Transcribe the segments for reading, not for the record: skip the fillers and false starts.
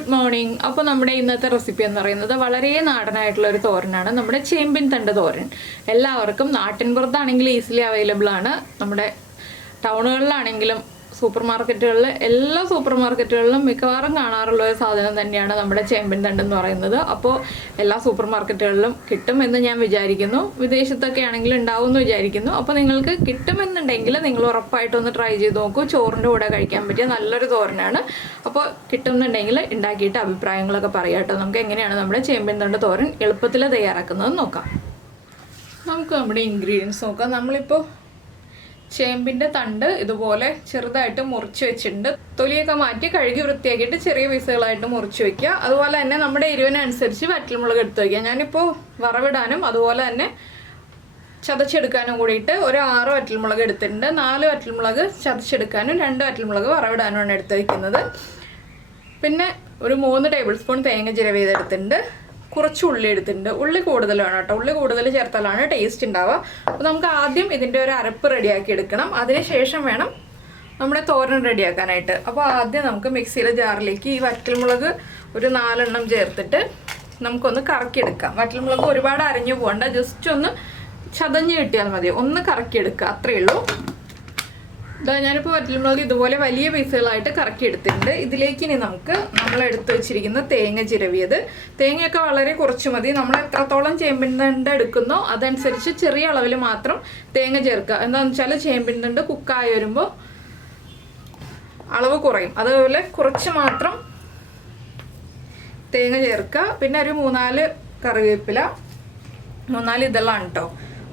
Good morning. അപ്പോൾ നമ്മുടെ ഇന്നത്തെ റെസിപ്പി എന്ന് പറയുന്നത് വളരെ നാടനായിട്ടുള്ള ഒരു തോരനാണ്. നമ്മുടെ ചേമ്പിൻതണ്ട് തോരൻ എല്ലാവർക്കും നാട്ടിൻപുറത്താണെങ്കിൽ ഈസിലി അവൈലബിൾ ആണ്. നമ്മുടെ ടൗണുകളിലാണെങ്കിലും സൂപ്പർ മാർക്കറ്റുകളിൽ എല്ലാ സൂപ്പർ മാർക്കറ്റുകളിലും മിക്കവാറും കാണാറുള്ള ഒരു സാധനം തന്നെയാണ് നമ്മുടെ ചേമ്പിൻതണ്ട് എന്ന് പറയുന്നത്. അപ്പോൾ എല്ലാ സൂപ്പർ മാർക്കറ്റുകളിലും കിട്ടുമെന്ന് ഞാൻ വിചാരിക്കുന്നു. വിദേശത്തൊക്കെ ആണെങ്കിൽ ഉണ്ടാവും എന്ന് വിചാരിക്കുന്നു. അപ്പോൾ നിങ്ങൾക്ക് കിട്ടുമെന്നുണ്ടെങ്കിൽ നിങ്ങൾ ഉറപ്പായിട്ടൊന്ന് ട്രൈ ചെയ്ത് നോക്കൂ. ചോറിൻ്റെ കൂടെ കഴിക്കാൻ പറ്റിയ നല്ലൊരു തോരനാണ്. അപ്പോൾ കിട്ടുമെന്നുണ്ടെങ്കിൽ ഉണ്ടാക്കിയിട്ട് അഭിപ്രായങ്ങളൊക്കെ പറയാം കേട്ടോ. നമുക്ക് എങ്ങനെയാണ് നമ്മുടെ ചേമ്പിൻതണ്ട് തോരൻ എളുപ്പത്തിൽ തയ്യാറാക്കുന്നത് നോക്കാം. നമുക്ക് നമ്മുടെ ഇൻഗ്രീഡിയൻസ് നോക്കാം. നമ്മളിപ്പോൾ ചേമ്പിൻ്റെ തണ്ട് ഇതുപോലെ ചെറുതായിട്ട് മുറിച്ച് വെച്ചിട്ടുണ്ട്. തൊലിയൊക്കെ മാറ്റി കഴുകി വൃത്തിയാക്കിയിട്ട് ചെറിയ പീസുകളായിട്ട് മുറിച്ച് വയ്ക്കുക. അതുപോലെ തന്നെ നമ്മുടെ എരിവിനനുസരിച്ച് വറ്റൽമുളക് എടുത്ത് വയ്ക്കുക. ഞാനിപ്പോൾ വറവിടാനും അതുപോലെ തന്നെ ചതച്ചെടുക്കാനും കൂടിയിട്ട് ഒരു 6 വറ്റൽമുളക് എടുത്തിട്ടുണ്ട്. 4 വറ്റൽമുളക് ചതച്ചെടുക്കാനും 2 വറ്റൽമുളക് വറവിടാനുമാണ് എടുത്ത് വയ്ക്കുന്നത്. പിന്നെ ഒരു 3 ടേബിൾ സ്പൂൺ തേങ്ങ ചിരവിയതെടുത്തിട്ടുണ്ട്. കുറച്ച് ഉള്ളി എടുത്തിട്ടുണ്ട്. ഉള്ളി കൂടുതൽ വേണം കേട്ടോ. ഉള്ളി കൂടുതൽ ചേർത്താലാണ് ടേസ്റ്റ് ഉണ്ടാവുക. അപ്പോൾ നമുക്ക് ആദ്യം ഇതിൻ്റെ ഒരു അരപ്പ് റെഡിയാക്കി എടുക്കണം. അതിനുശേഷം വേണം നമ്മുടെ തോരൻ റെഡിയാക്കാനായിട്ട്. അപ്പോൾ ആദ്യം നമുക്ക് മിക്സിയുടെ ജാറിലേക്ക് ഈ വറ്റൽമുളക് ഒരു 4 എണ്ണം ചേർത്തിട്ട് നമുക്കൊന്ന് കറക്കിയെടുക്കാം. വറ്റൽമുളക് ഒരുപാട് അരഞ്ഞു പോകണ്ട, ജസ്റ്റ് ഒന്ന് ചതഞ്ഞ് കിട്ടിയാൽ മതി. ഒന്ന് കറക്കിയെടുക്കുക, അത്രയേ ഉള്ളൂ. ഇതാ ഞാനിപ്പോൾ വറ്റൽമുളക് ഇതുപോലെ വലിയ പീസുകളായിട്ട് കറക്കി എടുത്തിട്ടുണ്ട്. ഇതിലേക്ക് ഇനി നമുക്ക് നമ്മൾ എടുത്ത് വെച്ചിരിക്കുന്ന തേങ്ങ ചിരവിയത്, തേങ്ങയൊക്കെ വളരെ കുറച്ച് മതി. നമ്മൾ എത്രത്തോളം ചേമ്പിൻതണ്ട് എടുക്കുന്നോ അതനുസരിച്ച് ചെറിയ അളവിൽ മാത്രം തേങ്ങ ചേർക്കുക. എന്താണെന്ന് വെച്ചാൽ ചേമ്പിൻതണ്ട് കുക്കായി വരുമ്പോൾ അളവ് കുറയും. അതുപോലെ കുറച്ച് മാത്രം തേങ്ങ ചേർക്കുക. പിന്നെ ഒരു 3-4 കറിവേപ്പില, 3-4 ഇതെല്ലാം കേട്ടോ.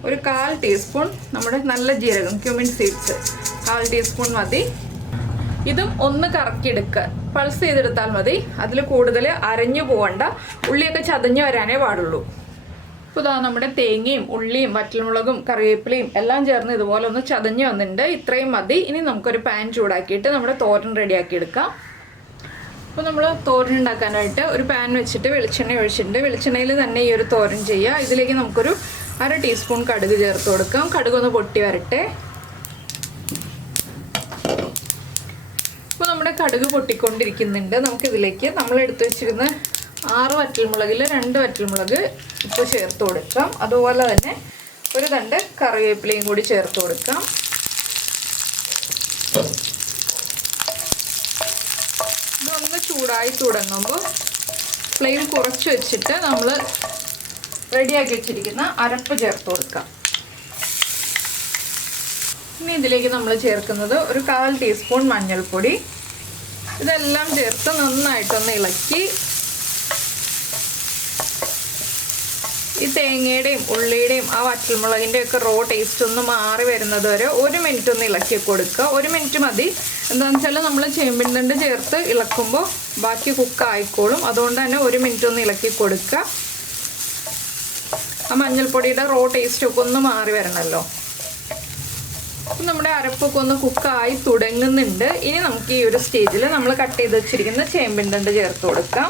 ഒരു 1/4 ടീസ്പൂൺ നമ്മുടെ നല്ല ജീരകം, ക്യുമിൻ സീഡ്സ് 1/4 ടീസ്പൂൺ മതി. ഇതും ഒന്ന് കറക്കിയെടുക്കുക, പൾസ് ചെയ്തെടുത്താൽ മതി. അതിൽ കൂടുതൽ അരഞ്ഞു പോകണ്ട, ഉള്ളിയൊക്കെ ചതഞ്ഞ് വരാനേ പാടുള്ളൂ. അപ്പോൾ ഇതാ നമ്മുടെ തേങ്ങയും ഉള്ളിയും വറ്റൽമുളകും കറിവേപ്പിലയും എല്ലാം ചേർന്ന് ഇതുപോലെ ഒന്ന് ചതഞ്ഞ് വന്നിട്ടുണ്ട്. ഇത്രയും മതി. ഇനി നമുക്കൊരു പാൻ ചൂടാക്കിയിട്ട് നമ്മുടെ തോരൻ റെഡിയാക്കി എടുക്കാം. അപ്പോൾ നമ്മൾ തോരൻ ഉണ്ടാക്കാനായിട്ട് ഒരു പാൻ വെച്ചിട്ട് വെളിച്ചെണ്ണ ഒഴിച്ചിട്ടുണ്ട്. വെളിച്ചെണ്ണയിൽ തന്നെ ഈ ഒരു തോരൻ ചെയ്യുക. ഇതിലേക്ക് നമുക്കൊരു 1/2 ടീസ്പൂൺ കടുക് ചേർത്ത് കൊടുക്കാം. കടുകൊന്ന് പൊട്ടി വരട്ടെ. ഇപ്പോൾ നമ്മുടെ കടുക് പൊട്ടിക്കൊണ്ടിരിക്കുന്നുണ്ട്. നമുക്കിതിലേക്ക് നമ്മൾ എടുത്തു വെച്ചിരുന്ന 6 വറ്റൽമുളകിൽ 2 വറ്റൽമുളക് ഇപ്പോൾ ചേർത്ത് കൊടുക്കാം. അതുപോലെ തന്നെ ഒരു തണ്ട് കറിവേപ്പിലയും കൂടി ചേർത്ത് കൊടുക്കാം. ഇതൊന്ന് ചൂടായി തുടങ്ങുമ്പോൾ ഫ്ലെയിം കുറച്ച് വെച്ചിട്ട് നമ്മൾ റെഡിയാക്കി വെച്ചിരിക്കുന്ന അരപ്പ് ചേർത്ത് കൊടുക്കാം. ഇനി ഇതിലേക്ക് നമ്മൾ ചേർക്കുന്നത് ഒരു 1/4 ടീസ്പൂൺ മഞ്ഞൾപ്പൊടി. ഇതെല്ലാം ചേർത്ത് നന്നായിട്ടൊന്ന് ഇളക്കി ഈ തേങ്ങയുടെയും ഉള്ളിയുടെയും ആ വറ്റൽമുളകിൻ്റെ ഒക്കെ റോ ടേസ്റ്റ് ഒന്ന് മാറി വരുന്നത് വരെ 1 മിനിറ്റ് ഒന്ന് ഇളക്കി കൊടുക്കുക. 1 മിനിറ്റ് മതി. എന്താണെന്ന് വെച്ചാൽ നമ്മൾ ചേമ്പിൻതണ്ട് ചേർത്ത് ഇളക്കുമ്പോൾ ബാക്കി കുക്കായിക്കോളും. അതുകൊണ്ട് തന്നെ 1 മിനിറ്റ് ഒന്ന് ഇളക്കി കൊടുക്കുക. ആ മഞ്ഞൾപ്പൊടിയുടെ റോ ടേസ്റ്റൊക്കെ ഒന്ന് മാറി വരണമല്ലോ. നമ്മുടെ അരപ്പൊക്കെ ഒന്ന് കുക്കായി തുടങ്ങുന്നുണ്ട്. ഇനി നമുക്ക് ഈ ഒരു സ്റ്റേജിൽ നമ്മൾ കട്ട് ചെയ്ത് വെച്ചിരിക്കുന്ന ചേമ്പിൻതണ്ട് ചേർത്ത് കൊടുക്കാം.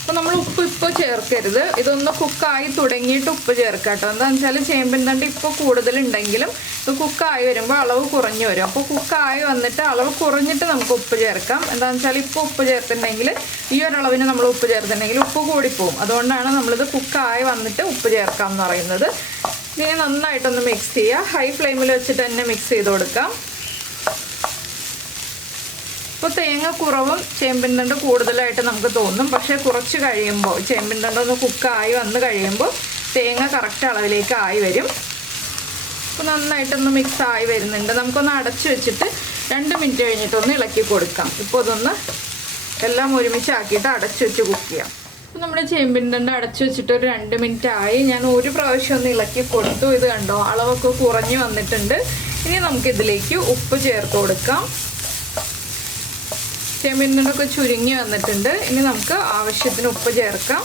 അപ്പോൾ നമ്മൾ ഉപ്പ് ഇപ്പോൾ ചേർക്കരുത്. ഇതൊന്ന് കുക്കായി തുടങ്ങിയിട്ട് ഉപ്പ് ചേർക്കാം കേട്ടോ. എന്താണെന്ന് വെച്ചാൽ ചേമ്പിൻതണ്ട് ഇപ്പോൾ കൂടുതലുണ്ടെങ്കിലും ഇത് കുക്കായി വരുമ്പോൾ അളവ് കുറഞ്ഞു വരും. അപ്പോൾ കുക്കായി വന്നിട്ട് അളവ് കുറഞ്ഞിട്ട് നമുക്ക് ഉപ്പ് ചേർക്കാം. എന്താണെന്ന് വെച്ചാൽ ഇപ്പോൾ ഉപ്പ് ചേർത്തിട്ടുണ്ടെങ്കിൽ ഈ ഒരളവിന് നമ്മൾ ഉപ്പ് ചേർത്തിട്ടുണ്ടെങ്കിൽ ഉപ്പ് കൂടിപ്പോവും. അതുകൊണ്ടാണ് നമ്മളിത് കുക്കായി വന്നിട്ട് ഉപ്പ് ചേർക്കാം എന്ന് പറയുന്നത്. ഇതിനെ നന്നായിട്ടൊന്ന് മിക്സ് ചെയ്യുക. ഹൈ ഫ്ലെയിമിൽ വെച്ചിട്ട് തന്നെ മിക്സ് ചെയ്ത് കൊടുക്കാം. ഇപ്പോൾ തേങ്ങ കുറവും ചേമ്പിൻതണ്ട് കൂടുതലായിട്ട് നമുക്ക് തോന്നും. പക്ഷേ കുറച്ച് കഴിയുമ്പോൾ ചേമ്പിൻതണ്ട് ഒന്ന് കുക്കായി വന്ന് കഴിയുമ്പോൾ തേങ്ങ കറക്റ്റ് അളവിലേക്ക് ആയി വരും. അപ്പോൾ നന്നായിട്ടൊന്ന് മിക്സ് ആയി വരുന്നുണ്ട്. നമുക്കൊന്ന് അടച്ചു വെച്ചിട്ട് 2 മിനിറ്റ് കഴിഞ്ഞിട്ടൊന്ന് ഇളക്കി കൊടുക്കാം. ഇപ്പോൾ ഇതൊന്ന് എല്ലാം ഒരുമിച്ചാക്കിയിട്ട് അടച്ചു വെച്ച് കുക്ക് ചെയ്യാം. അപ്പോൾ നമ്മുടെ ചേമ്പിൻതണ്ട് അടച്ചു വെച്ചിട്ട് ഒരു 2 മിനിറ്റ് ആയി. ഞാൻ ഒരു പ്രാവശ്യം ഒന്ന് ഇളക്കി കൊടുത്തു. ഇത് കണ്ടോ, അളവൊക്കെ കുറഞ്ഞു വന്നിട്ടുണ്ട്. ഇനി നമുക്കിതിലേക്ക് ഉപ്പ് ചേർത്ത് കൊടുക്കാം. ചേമ്പിൻതണ്ടൊക്കെ ചുരുങ്ങി വന്നിട്ടുണ്ട്. ഇനി നമുക്ക് ആവശ്യത്തിന് ഉപ്പ് ചേർക്കാം.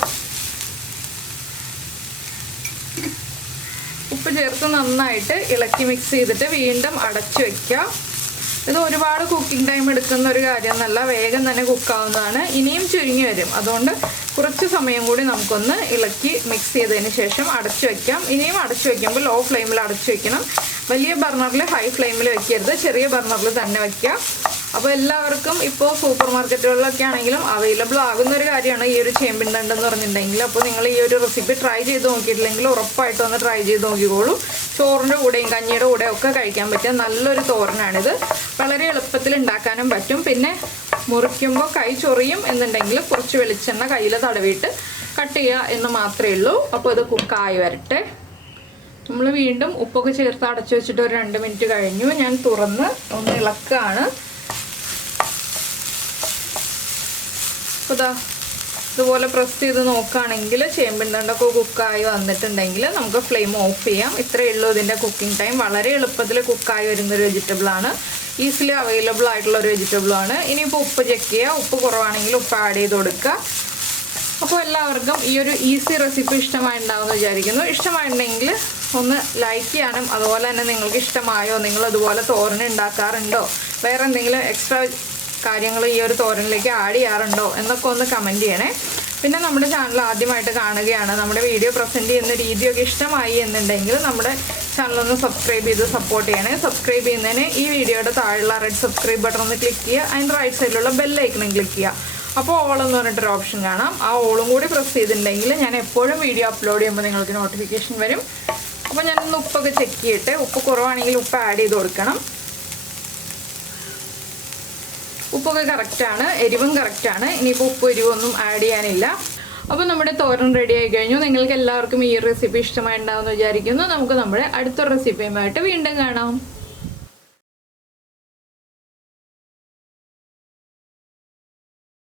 ഉപ്പ് ചേർത്ത് നന്നായിട്ട് ഇളക്കി മിക്സ് ചെയ്തിട്ട് വീണ്ടും അടച്ചു വയ്ക്കുക. ഇത് ഒരുപാട് കുക്കിംഗ് ടൈം എടുക്കുന്ന ഒരു കാര്യമൊന്നുമല്ല, വേഗം തന്നെ കുക്കാവുന്നതാണ്. ഇനിയും ചുരുങ്ങി വരും. അതുകൊണ്ട് കുറച്ച് സമയം കൂടി നമുക്കൊന്ന് ഇളക്കി മിക്സ് ചെയ്തതിന് ശേഷം അടച്ചു വയ്ക്കാം. ഇനിയും അടച്ചു വയ്ക്കുമ്പോൾ ലോ ഫ്ലെയിമിൽ അടച്ചു വയ്ക്കണം. വലിയ ബർണറിൽ ഹൈ ഫ്ലെയിമിൽ വയ്ക്കരുത്, ചെറിയ ബർണറിൽ തന്നെ വയ്ക്കുക. അപ്പോൾ എല്ലാവർക്കും ഇപ്പോൾ സൂപ്പർ മാർക്കറ്റുകളിലൊക്കെ ആണെങ്കിലും അവൈലബിൾ ആകുന്ന ഒരു കാര്യമാണ് ഈ ഒരു ചേമ്പിൻ തണ്ട് എന്ന് പറഞ്ഞിട്ടുണ്ടെങ്കിൽ. അപ്പോൾ നിങ്ങൾ ഈ ഒരു റെസിപ്പി ട്രൈ ചെയ്ത് നോക്കിയിട്ടില്ലെങ്കിൽ ഉറപ്പായിട്ടും ഒന്ന് ട്രൈ ചെയ്ത് നോക്കിക്കോളൂ. ചോറിൻ്റെ കൂടെയും കഞ്ഞിയുടെ കൂടെയും ഒക്കെ കഴിക്കാൻ പറ്റിയ നല്ലൊരു തോരനാണിത്. വളരെ എളുപ്പത്തിൽ ഉണ്ടാക്കാനും പറ്റും. പിന്നെ മുറിക്കുമ്പോൾ കൈ ചൊറിയും എന്നുണ്ടെങ്കിൽ കുറച്ച് വെളിച്ചെണ്ണ കയ്യിൽ തടവിയിട്ട് കട്ട് ചെയ്യുക എന്ന് മാത്രമേ ഉള്ളൂ. അപ്പോൾ ഇത് കുക്കായി വരട്ടെ. നമ്മൾ വീണ്ടും ഉപ്പൊക്കെ ചേർത്ത് അടച്ചു വെച്ചിട്ട് ഒരു 2 മിനിറ്റ് കഴിഞ്ഞു. ഞാൻ തുറന്ന് ഒന്ന് ഇളക്കുകയാണ്. അപ്പോൾ ഇതുപോലെ പ്രസ് ചെയ്ത് നോക്കുകയാണെങ്കിൽ ചേമ്പിൻ തണ്ടൊക്കെ കുക്കായി വന്നിട്ടുണ്ടെങ്കിൽ നമുക്ക് ഫ്ലെയിം ഓഫ് ചെയ്യാം. ഇത്രയേ ഉള്ളൂ ഇതിൻ്റെ കുക്കിംഗ് ടൈം. വളരെ എളുപ്പത്തിൽ കുക്കായി വരുന്നൊരു വെജിറ്റബിളാണ്. ഈസിലി അവൈലബിൾ ആയിട്ടുള്ളൊരു വെജിറ്റബിളാണ്. ഇനിയിപ്പോൾ ഉപ്പ് ചെക്ക് ചെയ്യുക. ഉപ്പ് കുറവാണെങ്കിൽ ഉപ്പ് ആഡ് ചെയ്ത് കൊടുക്കുക. അപ്പോൾ എല്ലാവർക്കും ഈ ഒരു ഈസി റെസിപ്പി ഇഷ്ടമായിട്ടുണ്ടാവുമെന്ന് വിചാരിക്കുന്നു. ഇഷ്ടമായിട്ടുണ്ടെങ്കിൽ ഒന്ന് ലൈക്ക് ചെയ്യാനും അതുപോലെ തന്നെ നിങ്ങൾക്ക് ഇഷ്ടമായോ, നിങ്ങൾ അതുപോലെ തോരൻ ഉണ്ടാക്കാറുണ്ടോ, വേറെ എന്തെങ്കിലും എക്സ്ട്രാ കാര്യങ്ങൾ ഈ ഒരു തോരനിലേക്ക് ആഡ് ചെയ്യാറുണ്ടോ എന്നൊക്കെ ഒന്ന് കമൻറ്റ് ചെയ്യണേ. പിന്നെ നമ്മുടെ ചാനൽ ആദ്യമായിട്ട് കാണുകയാണ്, നമ്മുടെ വീഡിയോ പ്രസൻറ്റ് ചെയ്യുന്ന രീതിയൊക്കെ ഇഷ്ടമായി എന്നുണ്ടെങ്കിൽ നമ്മുടെ ചാനലൊന്ന് സബ്സ്ക്രൈബ് ചെയ്ത് സപ്പോർട്ട് ചെയ്യണേ. സബ്സ്ക്രൈബ് ചെയ്യുന്നതിന് ഈ വീഡിയോയുടെ താഴെയുള്ള റെഡ് സബ്സ്ക്രൈബ് ബട്ടൺ ഒന്ന് ക്ലിക്ക് ചെയ്യുക. അതിൻ്റെ റൈറ്റ് സൈഡിലുള്ള ബെല്ലൈക്കണും ക്ലിക്ക് ചെയ്യുക. അപ്പോൾ ഓൾ എന്ന് പറഞ്ഞിട്ടൊരു ഓപ്ഷൻ കാണാം. ആ ഓളും കൂടി പ്രസ് ചെയ്തിട്ടുണ്ടെങ്കിൽ ഞാൻ എപ്പോഴും വീഡിയോ അപ്ലോഡ് ചെയ്യുമ്പോൾ നിങ്ങൾക്ക് നോട്ടിഫിക്കേഷൻ വരും. അപ്പോൾ ഞാനൊന്ന് ഉപ്പൊക്കെ ചെക്ക് ചെയ്തിട്ട് ഉപ്പ് കുറവാണെങ്കിൽ ഉപ്പ് ആഡ് ചെയ്ത് കൊടുക്കണം. ഉപ്പൊക്കെ കറക്റ്റാണ്, എരിവും കറക്റ്റാണ്. ഇനിയിപ്പോൾ ഉപ്പ് എരിവൊന്നും ആഡ് ചെയ്യാനില്ല. അപ്പോൾ നമ്മുടെ തോരൻ റെഡി ആയി കഴിഞ്ഞു. നിങ്ങൾക്ക് എല്ലാവർക്കും ഈ റെസിപ്പി ഇഷ്ടമായിട്ടുണ്ടാവുമെന്ന് വിചാരിക്കുന്നു. നമുക്ക് നമ്മുടെ അടുത്ത റെസിപ്പിയുമായിട്ട് വീണ്ടും കാണാം.